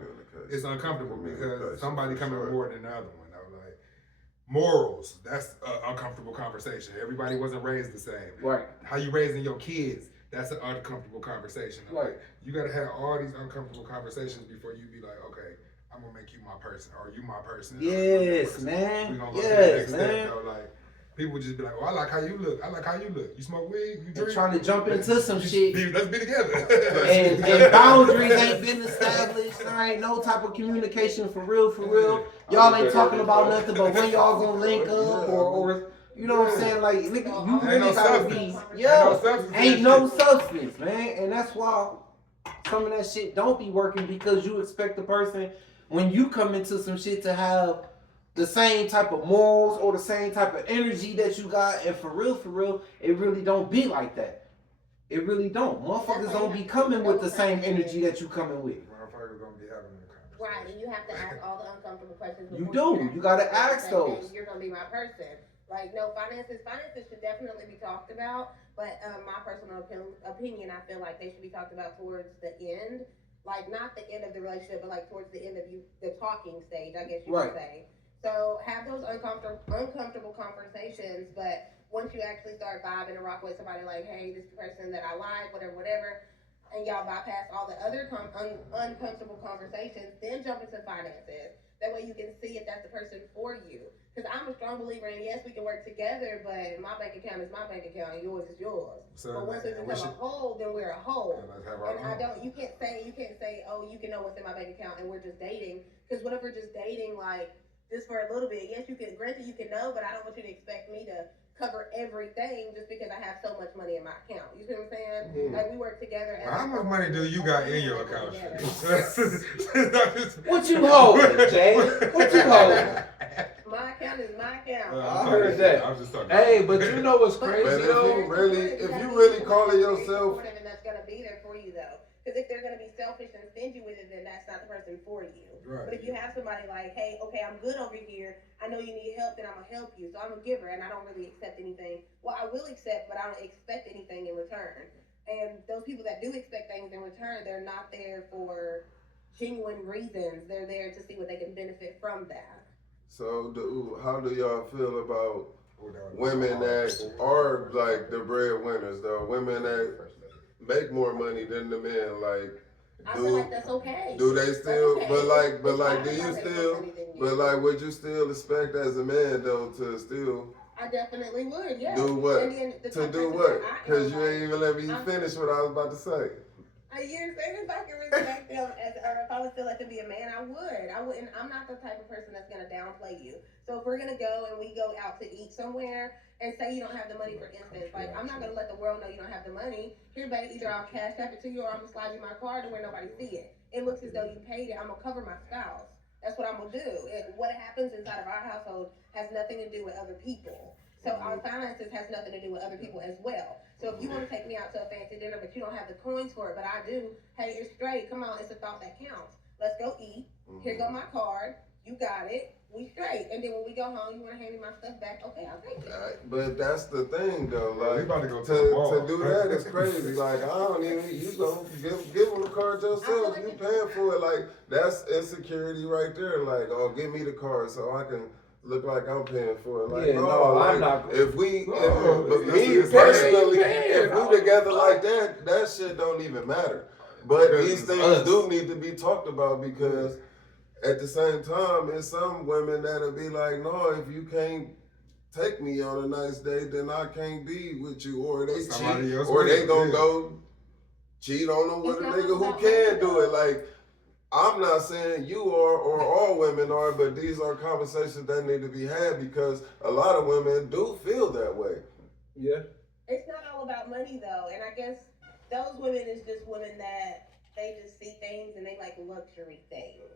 It's uncomfortable because somebody coming more than the other one. Morals, that's an uncomfortable conversation. Everybody wasn't raised the same. Right. How you raising your kids, that's an uncomfortable conversation. Right. Like, you gotta have all these uncomfortable conversations before you be like, okay, I'm gonna make you my person, or you my person. Yes, man. We gonna go to the Yes, next man. step, though. Like, people just be like, "Oh, I like how you look. I like how you look. You smoke weed. You They're drink." trying to jump into some shit. Let's be together. And boundaries ain't been established. There ain't no type of communication for real. Y'all ain't talking about nothing but when y'all gonna link up or you know what I'm saying? Like, nigga, you really gotta be, ain't no substance, man. And that's why some of that shit don't be working, because you expect the person, when you come into some shit, to have the same type of morals or the same type of energy that you got. And for real, it really don't be like that. It really don't. Motherfuckers don't be coming with the same energy that you coming with. Motherfuckers gonna be having a conversation. Right, and you have to ask all the uncomfortable questions. You do. You gotta ask those. You're gonna be my person. Like, no, finances should definitely be talked about. But my personal opinion, I feel like they should be talked about towards the end. Like, not the end of the relationship, but like towards the end of the talking stage, I guess you could say. So have those uncomfortable conversations, but once you actually start vibing and rock with somebody, like, hey, this is the person that I like, whatever, and y'all bypass all the other uncomfortable conversations, then jump into finances. That way you can see if that's the person for you. Because I'm a strong believer in, yes, we can work together, but my bank account is my bank account and yours is yours. So but once we become a whole, then we're a whole. And you can't say, oh, you can know what's in my bank account and we're just dating. Because what if we're just dating, like, just for a little bit? Yes, you can, granted you can know, but I don't want you to expect me to cover everything just because I have so much money in my account. You see what I'm saying? Mm. Like, we work together. How much money do you got in your account? What you holding, Jay? What you holding? My account is my account. I heard that. I'm just talking. Hey, but you know what's crazy But though? if you really call it yourself, and that's gonna be there for you though. Because if they're gonna be selfish and stingy with it, then that's not the person for you. Right. But if you have somebody like, hey, okay, I'm good over here. I know you need help, then I'm gonna help you. So I'm a giver, and I don't really accept anything. Well, I will accept, but I don't expect anything in return. And those people that do expect things in return, they're not there for genuine reasons. They're there to see what they can benefit from that. so how do y'all feel about women that are like the breadwinners, though? Women that make more money than the men, like. I feel like that's okay. Do they still? Okay. But like, do you still? But like, would you still expect as a man though to still? I definitely would. Yeah. Do what? To do what? Because you ain't even let me finish what I was about to say. You're saying if I can respect them or if I would feel like to be a man, I would. I wouldn't. I'm not the type of person that's gonna downplay you. So if we're gonna go and we go out to eat somewhere and say you don't have the money, for instance, like, I'm not gonna let the world know you don't have the money. Here, babe, either I'll cash app it to you or I'm gonna slide you my card to where nobody see it. It looks as though you paid it. I'm gonna cover my spouse. That's what I'm gonna do. What happens inside of our household has nothing to do with other people. So our finances has nothing to do with other people as well. So if you want to take me out to a fancy dinner, but you don't have the coins for it, but I do, hey, it's straight. Come on, it's a thought that counts. Let's go eat. Here go my card. You got it. We straight. And then when we go home, you want to hand me my stuff back? Okay, I'll take it. But that's the thing, though. Like, about to go to do that is crazy. Like, I don't even. You go give them the card yourself. You paying for it. Like, that's insecurity right there. Like, oh, give me the card so I can look like I'm paying for it. Like, Yeah, no, like, I'm not. If we, No, me personally, if we together like that, that shit don't even matter. But these things do need to be talked about, because at the same time, there's some women that'll be like, no, if you can't take me on a nice date, then I can't be with you. Or they cheat, or they gonna go cheat on them with a nigga who can do it. Like, I'm not saying you are or all women are, but these are conversations that need to be had, because a lot of women do feel that way. Yeah. It's not all about money though, and I guess those women is just women that they just see things and they like luxury things.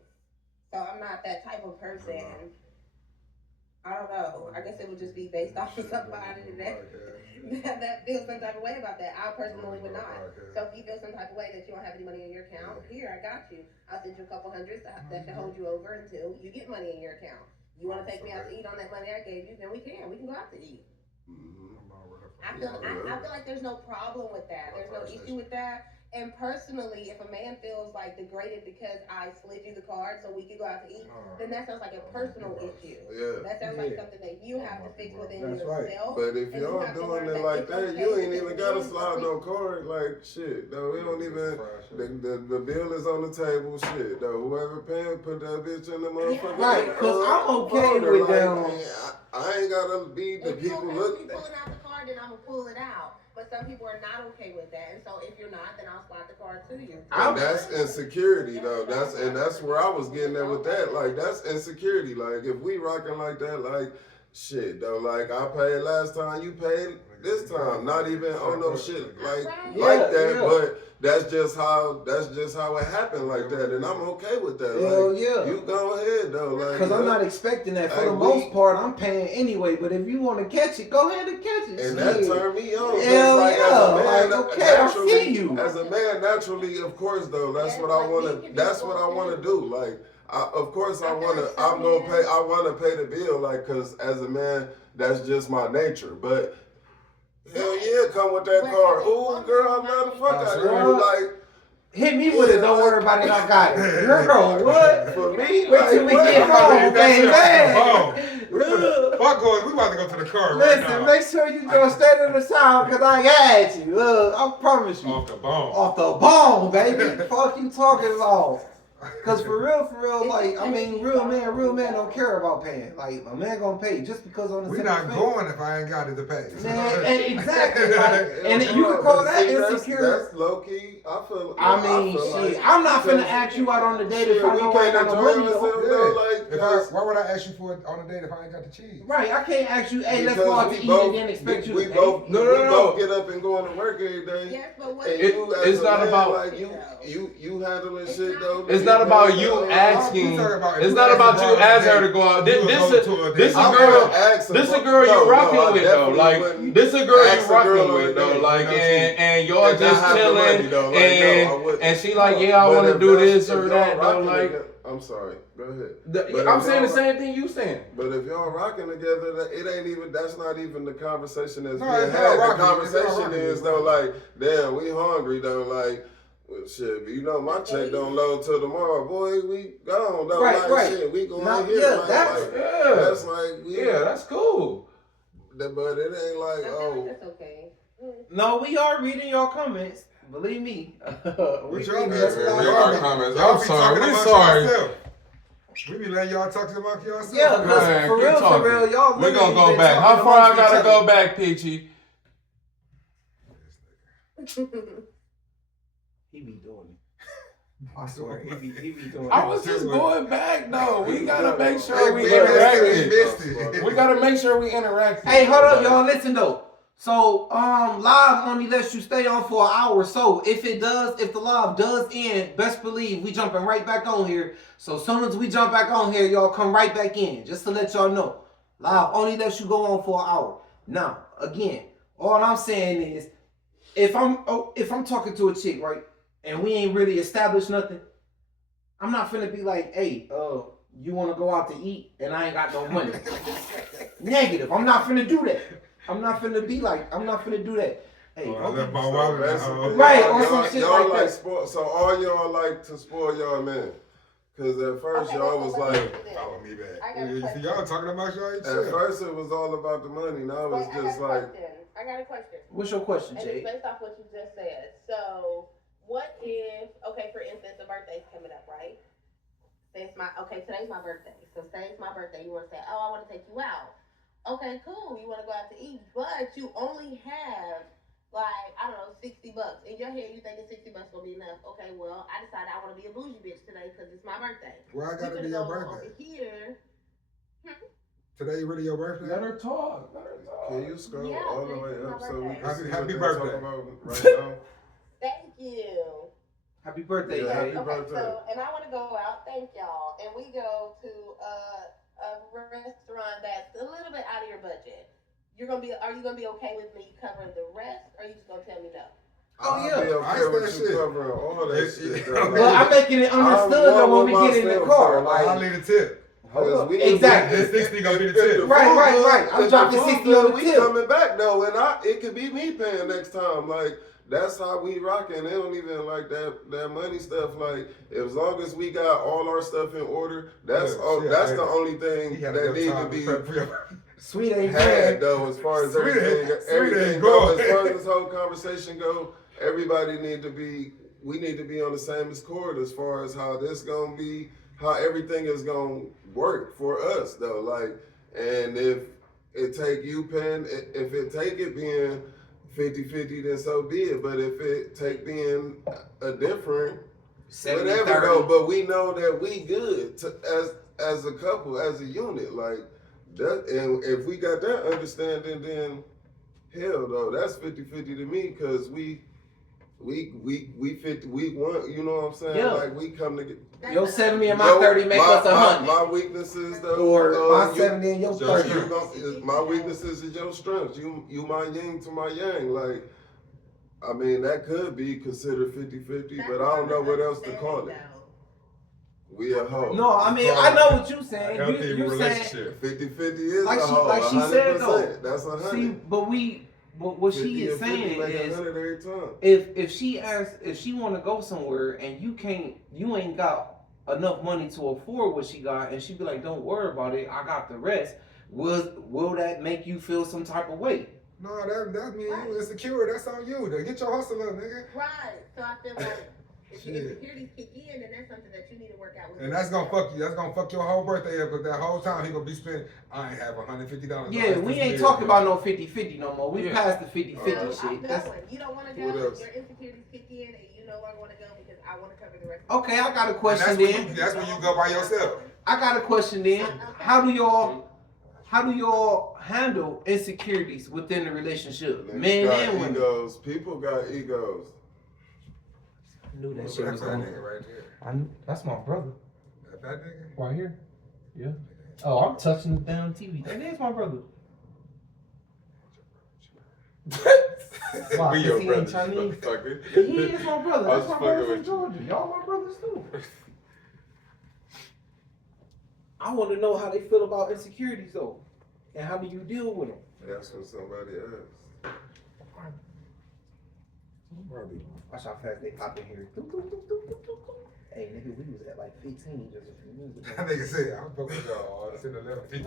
So I'm not that type of person. I don't know. I guess it would just be based off of somebody that feels some type of way about that. I personally would not. So if you feel some type of way that you don't have any money in your account, here, I got you. I'll send you a couple hundreds that should hold you over until you get money in your account. You want to take me out to eat on that money I gave you, then we can. We can go out to eat. I feel like there's no problem with that. There's no issue with that. And personally, if a man feels like degraded because I slid you the card so we could go out to eat, then that sounds like a personal issue. Yeah. That sounds like something that you have to fix within That's right. yourself. But if And y'all you have to doing learn it that like it's that, okay you ain't to even gotta win slide no card. Like shit, though. It don't even. The bill is on the table. Shit, though. Whoever paying, put that bitch in the motherfucker. Right, because I'm okay folder. with Like, them. I ain't gotta be the If you're people okay look. with me pulling out the card, then I'm gonna pull it out. But some people are not okay with that, and so if you're not, then I'll slide the card to you. And that's insecurity, though. That's where I was getting at with that. Like that's insecurity. Like if we rocking like that, like shit, though. Like I paid last time, you paid this time. Not even on no shit like that. Yeah. But that's just how it happened like that, and I'm okay with that. Hell like, yeah. You go ahead though. Like Because I'm not expecting that. For Hey, the most part, I'm paying anyway. But if you want to catch it, go ahead and catch it. And Shit. that turned me on. Hell Like, yeah. as a man, Like, okay, I naturally, see you. As a man, naturally, of course, though, that's what I want to. That's what I want to do. Like, of course, I want to. I'm gonna pay. I want to pay the bill, like, cause as a man, that's just my nature. But hell yeah, come with that car. Ooh, girl, I love the fuck out of you. Like. Hit me with it. Don't worry about it. I got it. Girl, what? For me, Wait till we get home, baby. Fuck going. We about to go to the car Listen, right now. make sure you go straight in the sound because I got you. Look, I promise you. Off the bone. Off the bone, baby. Fuck you talking about. Cause for real, like I mean, real man don't care about paying. Like a man gonna pay just because on the. We not going if I ain't got it to pay. Man, and exactly. Like, and you can call that insecure. That's low key. I feel. I mean, shit. I'm not finna ask you out on the date if I know I ain't got no money. Though. Why would I ask you for it on a date if I ain't got the cheese? Right, I can't ask you, hey, let's go out to eat and then expect you to pay. We both get up and go into work every day. Yes, but what It's not about like you handling shit though. It's not about you asking. It's not about you asking her to go out. This a girl you rocking with though. Like this a girl you rocking with though. Like and y'all just chilling and she like I want to do this or that though. Like I'm sorry. Go ahead. I'm saying the same thing you saying. But if y'all rocking together, it ain't even. That's not even the conversation that's being it's had. not The rocking. conversation is though, like, damn, we hungry though, like. Well, shit, you know my check don't load till tomorrow, boy. We gone though, Right. Shit, we going Now, here. yeah, like, that's that's cool. But it ain't like That's okay. No, we are reading your comments. Believe me. We reading Y'all comments. Y'all I'm be sorry. talking We amongst sorry. yourself. We be letting y'all talk amongst yourself. Yeah, because Man, for keep real, talking. y'all. We gonna go been back. talking How far I amongst gotta each go back, Peachy? He be doing it. I swear, he be doing it. I was just going back though. We gotta make sure we We interacted. missed it. We gotta make sure we interacted. Hey, hold up, y'all. Listen though. So, live only lets you stay on for an hour. So, if the live does end, best believe we jumping right back on here. So, as soon as we jump back on here, y'all come right back in. Just to let y'all know, live only lets you go on for an hour. Now, again, all I'm saying is, if I'm talking to a chick, right, and we ain't really established nothing, I'm not finna be like, hey, you wanna go out to eat and I ain't got no money. Negative. I'm not finna do that. I'm not finna do that. Hey, right, on some shit y'all like that. spoil, so all y'all like to spoil y'all men. Cause at first y'all was like, Follow me back. I got a question. See, y'all talking about y'all each at other. first it was all about the money. Now it's just like, I got a question. What's your question, And Jay? it's based off what you just said. So, what if, okay, for instance, a birthday's coming up, right? Today's my birthday. So, say it's my birthday. You want to say, oh, I want to take you out. Okay, cool. You want to go out to eat, but you only have, like, I don't know, $60. In your head, you thinking $60 will be enough. Okay, well, I decided I want to be a bougie bitch today because it's my birthday. Why I gotta be your birthday? Over here. Today really your birthday? Let her talk. can you scroll all the way up so we can see Happy what birthday. they're talking about right now? Thank you. Happy birthday, Yeah, Jay. happy birthday. So, and I want to go out. Thank y'all. And we go to a restaurant that's a little bit out of your budget. Are you gonna be okay with me covering the rest, or are you just gonna tell me no? Oh, yeah. I'll be I okay with said you shit. covering all that shit. But I'm making it understood though when we get in the car. I'll Like, leave the tip. exactly. This 60 gonna be the tip. Right. I'm dropping 60 on the we tip. coming back though, and it could be me paying next time. Like that's how we rockin'. They don't even like that money stuff. Like, as long as we got all our stuff in order, that's the only thing that need to be Sweet ain't had bad. though. As far as everything go. go, as far as this whole conversation go, everybody we need to be on the same accord as far as how this gonna be, how everything is gonna work for us though. Like, and if it take you paying, if it take it being 50-50, then so be it. But if it take being a different, 70, whatever 30. though, but we know that we good as a couple, as a unit, like that. And if we got that understanding, then hell though, that's 50-50 to me, because we 50, we want, you know what I'm saying? Yeah. Like, we come together. Your 70 and my 30 make us 100. My weaknesses though, Or my 70 and your 30. my weaknesses is your strengths. You my yin to my yang. Like, I mean, that could be considered 50-50, but I don't know what else to call it. We a hoe. No, I mean, I know what you're saying. You saying 50-50 is like a hoe. like she said though. That's 100. See, but what she is saying is, 100 every time. if she want to go somewhere and you ain't got enough money to afford what she got, and she be like, don't worry about it, I got the rest. Will that make you feel some type of way? No, that means you insecure. That's on you. Get your hustle up, nigga. Right. So I feel like if your insecurities kick in, then that's something that you need to work out with. And that's gonna fuck you. That's gonna fuck your whole birthday up, because that whole time he gonna be spending. I ain't have $150. Yeah, we ain't talking about no 50-50 no more. We passed the 50-50 shit. You don't want to go. Your insecurities kick in, and you no longer want to go because I want to cover the rest. Okay, I got a question And then. that's when you go by yourself. I got a question then. How do y'all handle insecurities within the relationship, men and women? Egos. People got egos. I knew that That's shit that was nigga going. right there. That's my brother. That nigga. Right here. Yeah. Oh, I'm touching the damn TV. That is my brother. Why? We 'Cause your he ain't brothers, Chinese? motherfucker. He is my brother. I That's was my fucking brother with from you. Georgia. Y'all my brothers too. I want to know how they feel about insecurities though, and how do you deal with them? That's what somebody asked. Watch how fast they pop in here. Hey nigga, we was at like 15 just a few minutes ago. That nigga said, I'm fucking with y'all. I said 11 feet.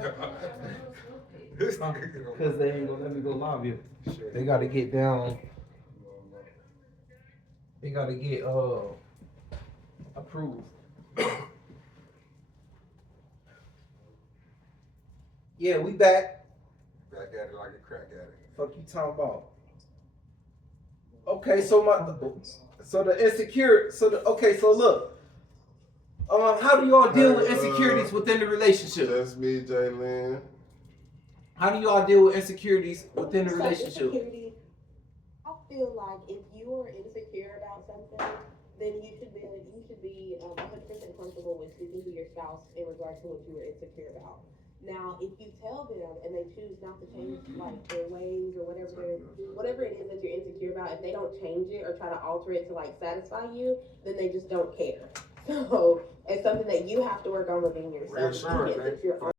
This nigga. Cause they ain't gonna let me go live yet. Sure. They gotta get down. They gotta get approved. Yeah, we back. Back at it like a crack addict. Fuck you talking about? Okay, so the insecure. So look. How do y'all deal with insecurities within the relationship? That's me, Jalen. How do y'all deal with insecurities within the So relationship? insecurity, I feel like if you are insecure about something, then you should be 100% comfortable with speaking to your spouse in regards to what you were insecure about. Now, if you tell them and they choose not to change like their ways or whatever it is that you're insecure about, if they don't change it or try to alter it to like satisfy you, then they just don't care. So it's something that you have to work on within yourself. Reassurance, You can't put your own